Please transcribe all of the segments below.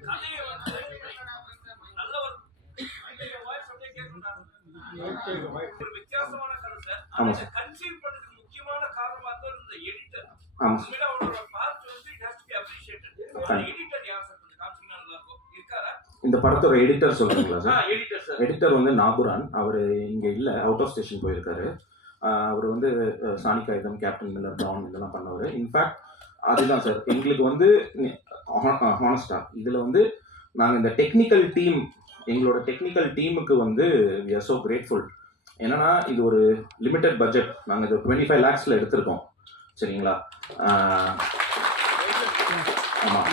கதையை வந்து நல்ல ஒரு வித்தியாசமான கதை சார் ஆமா அதை கன்சீவ் பண்ணதுக்கு முக்கியமான காரணமா இருந்தது இந்த எடிட்டர் ஆமா உண்மையில அவரோட பார்ட் வந்து it has to be appreciated. அந்த எடிட்டர் யார் சார் கொஞ்சம் காமிச்சீங்கன்னா நல்லா இருக்கும். இருக்காரா? இந்த படத்தோட எடிட்டர் சொல்றீங்களா சார் எடிட்டர் சார் எடிட்டர் வந்து நாகுரான் அவர் இங்கே இல்லை அவுட் ஆஃப் ஸ்டேஷன் போயிருக்காரு. அவர் வந்து காகிதம் கேப்டன் மில்லர் டவுன் இதெல்லாம் பண்ணவர். இன்ஃபேக்ட் அதுதான் சார் எங்களுக்கு வந்து ஹானஸ்டா uh, இதில் வந்து நாங்கள் இந்த டெக்னிக்கல் டீம் எங்களோட டெக்னிக்கல் டீமுக்கு வந்து வி ஆர் so கிரேட்ஃபுல் என்னன்னா இது ஒரு லிமிட்டட் பட்ஜெட் நாங்கள் இது டுவெண்ட்டி ஃபைவ் லேக்ஸில் எடுத்திருக்கோம். சரிங்களா? ஆமாம்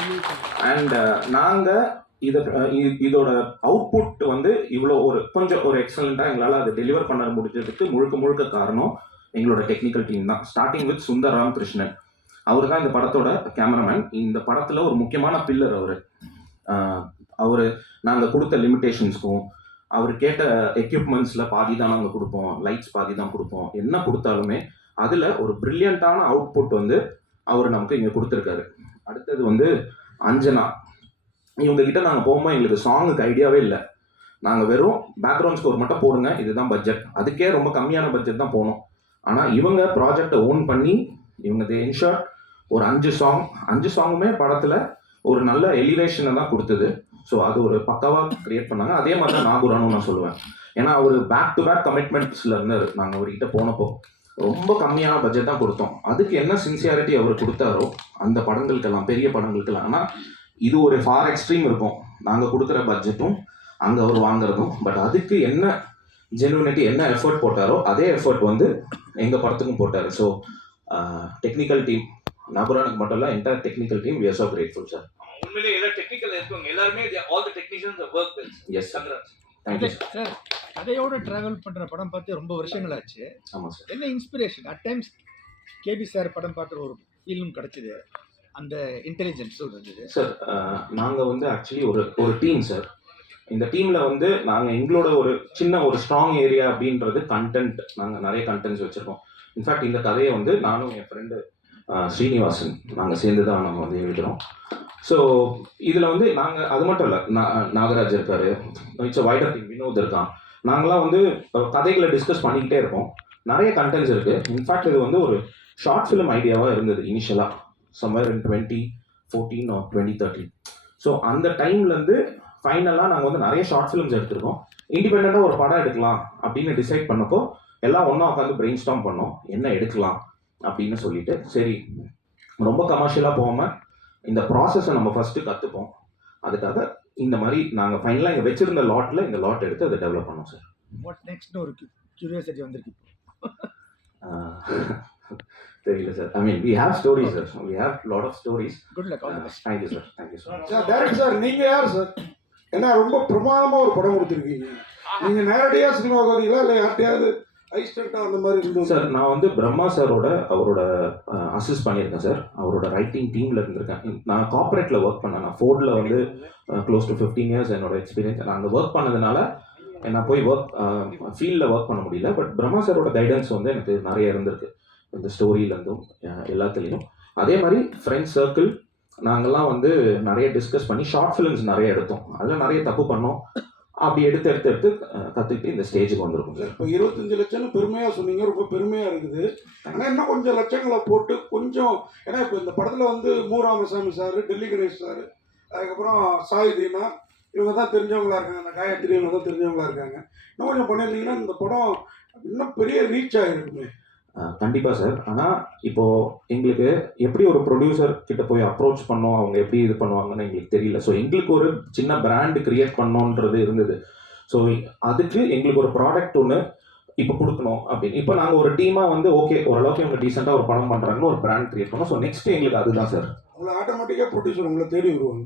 அண்ட் நாங்கள் இதை இதோட அவுட்புட் வந்து இவ்வளோ ஒரு கொஞ்சம் ஒரு எக்ஸலண்ட்டாக எங்களால் அதை டெலிவர் பண்ண முடிஞ்சதுக்கு முழுக்க முழுக்க காரணம் எங்களோட டெக்னிக்கல் டீம் தான். ஸ்டார்டிங் வித் சுந்தர் ராமகிருஷ்ணன் அவர் தான் இந்த படத்தோட கேமராமேன். இந்த படத்தில் ஒரு முக்கியமான பில்லர் அவர். அவர் நாங்கள் கொடுத்த லிமிட்டேஷன்ஸ்க்கும் அவர் கேட்ட எக்யூப்மெண்ட்ஸில் பாதி தான் நாங்கள் கொடுப்போம் லைட்ஸ் பாதி தான் கொடுப்போம் என்ன கொடுத்தாலுமே அதில் ஒரு பிரில்லியண்ட்டான அவுட்புட் வந்து அவர் நமக்கு இங்கே கொடுத்துருக்காரு. அடுத்தது வந்து அஞ்சனா. இவங்க கிட்ட நாங்கள் போகும்போது எங்களுக்கு சாங்குக்கு ஐடியாவே இல்லை. நாங்கள் வெறும் பேக்ரவுண்ட் ஸ்கோர் மட்டும் போடுங்க இதுதான் பட்ஜெட் அதுக்கே ரொம்ப கம்மியான பட்ஜெட் தான் போனோம். ஆனால் இவங்க ப்ராஜெக்டை ஓன் பண்ணி இவங்க தே இன்ஷார்ட் ஒரு அஞ்சு சாங் அஞ்சு சாங்குமே படத்தில் ஒரு நல்ல எலிவேஷனை தான் கொடுத்தது. ஸோ அது ஒரு பக்காவாக கிரியேட் பண்ணாங்க. அதே மாதிரி தான் நாகூரானும் நான் சொல்லுவேன். ஏன்னா அவர் பேக் டு பேக் கமிட்மெண்ட்ஸில் இருந்தார். நாங்கள் அவர்கிட்ட போனப்போ ரொம்ப கம்மியான பட்ஜெட் தான் கொடுத்தோம். அதுக்கு என்ன சின்சியாரிட்டி அவர் கொடுத்தாரோ அந்த படங்களுக்கெல்லாம் பெரிய படங்களுக்கெல்லாம். ஆனால் இது ஒரு ஃபார் எக்ஸ்ட்ரீம் இருக்கும். நாங்கள் கொடுக்குற பட்ஜெட்டும் அங்கே அவர் வாங்குறதும். பட் அதுக்கு என்ன ஜெனுவினிட்டி என்ன எஃபர்ட் போட்டாரோ அதே எஃபர்ட் வந்து எங்கள் படத்துக்கும் போட்டார். ஸோ டெக்னிக்கல் டீம் நபரானுக்கு மட்டும் இல்லை entire technical team we are so grateful sir உண்மையிலே எல்லா டெக்னிக்கல் இருக்கவங்க எல்லாருமே all the technicians work well yes thank you கதை- சார் கதையோட டிராவல் பண்ற படம் பார்த்து ரொம்ப வருஷங்கள் ஆச்சு ஆமாம் சார் என்ன inspiration at times KB sir படம் பார்க்குற ஒரு ஃபீலும் கிடைச்சது. அந்த இன்டெலிஜென்ஸ் இருந்தது சார் நாங்கள் வந்து ஆக்சுவலி ஒரு ஒரு டீம் சார் இந்த டீமில் வந்து நாங்கள் எங்களோட ஒரு சின்ன ஒரு ஸ்ட்ராங் ஏரியா அப்படின்றது கண்டென்ட் நாங்கள் நிறைய கண்டென்ட்ஸ் வச்சுருக்கோம். இன்ஃபேக்ட் இந்த கதையை வந்து நானும் என் ஃப்ரெண்டு ஸ்ரீனிவாசன். நாங்கள் சேர்ந்து தான் நம்ம வந்து எழுதுகிறோம் ஸோ இதில் வந்து நாங்கள் அது மட்டும் இல்லை நாகராஜ் இருக்கார் இட்ஸ் வைடர் டீம் வினோத் இருக்கான். நாங்களாம் வந்து கதைகளை டிஸ்கஸ் பண்ணிக்கிட்டே இருப்போம். நிறைய கண்டென்ட்ஸ் இருக்குது இன்ஃபேக்ட் இது வந்து ஒரு ஷார்ட் ஃபிலிம் ஐடியாவாக இருந்தது இனிஷியலாக summer in twenty fourteen or twenty thirteen so அந்த டைம்லேருந்து ஃபைனலாக நாங்கள் வந்து நிறைய ஷார்ட் ஃபிலிம்ஸ் எடுத்திருக்கோம். இண்டிபெண்ட்டாக ஒரு படம் எடுக்கலாம் அப்படின்னு டிசைட் பண்ணப்போ எல்லாம் ஒன்றா உட்காந்து பிரெயின் ஸ்டாம் பண்ணோம். என்ன எடுக்கலாம்? அப்படின்னு சொல்லிட்டு சரி ரொம்ப கமர்ஷியலாக போகாமல் இந்த ப்ராசஸை நம்ம ஃபஸ்ட்டு கற்றுப்போம் அதுக்காக இந்த மாதிரி நாங்கள் ஃபைனலாக இங்கே வச்சிருந்த லாட்டில் இந்த லாட் எடுத்து அதை டெவலப் பண்ணோம் சார் வாட் நெக்ஸ்ட்னு ஒரு கியூரியாசிட்டி வந்திருக்கு தெரியல sir I mean we have stories sir we have lot of stories good luck all the best thank you sir thank you sir sir director sir நீங்க யார் sir ஏன்னா ரொம்ப பிரமாதமா ஒரு படம் கொடுத்துருக்கீங்க. நீங்க நேரடியா சினிமாவுக்கு வரீங்களா இல்லை யார்ட்டையாவது அசிஸ்டண்டா அந்த மாதிரி இருந்தோம் சார் நான் வந்து பிரம்மா சாரோட அவரோட அசிஸ்ட் பண்ணியிருக்கேன் சார் அவரோட ரைட்டிங் டீமில் இருந்திருக்கேன். நான் கார்ப்பரேட்டில் ஒர்க் பண்ணேன். நான் ஃபோர்டில் வந்து க்ளோஸ் டு ஃபிஃப்டீன் இயர்ஸ் என்னோட எக்ஸ்பீரியன்ஸ் நான் அங்கே ஒர்க் பண்ணதுனால நான் போய் ஒர்க் ஃபீல்டில் ஒர்க் பண்ண முடியல. பட் பிரம்மா சாரோட கைடன்ஸ் வந்து எனக்கு நிறைய இருந்திருக்கு. இந்த ஸ்டோரியிலேருந்தும் எல்லாத்துலேயும். அதே மாதிரி ஃப்ரெண்ட்ஸ் சர்க்கிள் நாங்கள்லாம் வந்து நிறைய டிஸ்கஸ் பண்ணி ஷார்ட் ஃபிலிம்ஸ் நிறைய எடுத்தோம். அதில் நிறைய தப்பு பண்ணோம். அப்படி எடுத்து எடுத்து எடுத்து அஹ், கத்துக்கிட்டு இந்த ஸ்டேஜுக்கு வந்திருக்கோம் சார். இப்போ இருபத்தஞ்சு லட்சம்னு பெருமையா சொன்னீங்க. ரொம்ப பெருமையா இருக்குது. ஆனால் இன்னும் கொஞ்சம் லட்சங்களை போட்டு கொஞ்சம் ஏன்னா இப்போ இந்த படத்துல வந்து மு ராமசாமி சார் டெல்லி கணேஷ் சார் அதுக்கப்புறம் சாய் தீனா இவங்க தான் தெரிஞ்சவங்களா இருக்காங்க. அந்த காயத்ரி இவங்க தான் தெரிஞ்சவங்களா இருக்காங்க. இன்னும் கொஞ்சம் பண்ணியிருந்தீங்கன்னா இந்த படம் இன்னும் பெரிய ரீச் ஆகிருக்குமே கண்டிப்பாக சார். ஆனால் இப்போது எங்களுக்கு எப்படி ஒரு ப்ரொடியூசர் கிட்ட போய் அப்ரோச் பண்ணோம்? அவங்க எப்படி இது பண்ணுவாங்கன்னு எங்களுக்கு தெரியல. ஸோ எங்களுக்கு ஒரு சின்ன பிராண்ட் கிரியேட் பண்ணோன்றது இருந்தது. ஸோ அதுக்கு எங்களுக்கு ஒரு ப்ராடக்ட் ஒன்று இப்போ கொடுக்கணும் அப்படின்னு. இப்போ நாங்கள் ஒரு டீமாக வந்து ஓகே ஓரளவுக்கு இவங்க டீசெண்டாக ஒரு படம் பண்ணுறாங்கன்னு ஒரு பிராண்ட் கிரியேட் பண்ணோம். ஸோ நெக்ஸ்ட் எங்களுக்கு அதுதான் சார். உங்களை ஆட்டோமேட்டிக்காக ப்ரொடியூசர் உங்களை தேடி வருவாங்க.